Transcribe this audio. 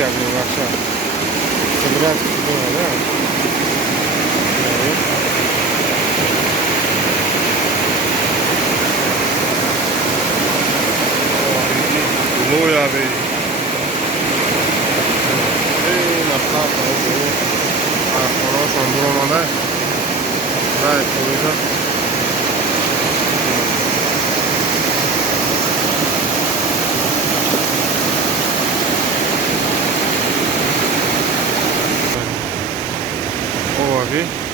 Ya bu akşam. Biraz kızdı var ya. Evet. Ulu ya be. Nasıl bu? Arkadaş ondurmada. Gayet güzel. O abi.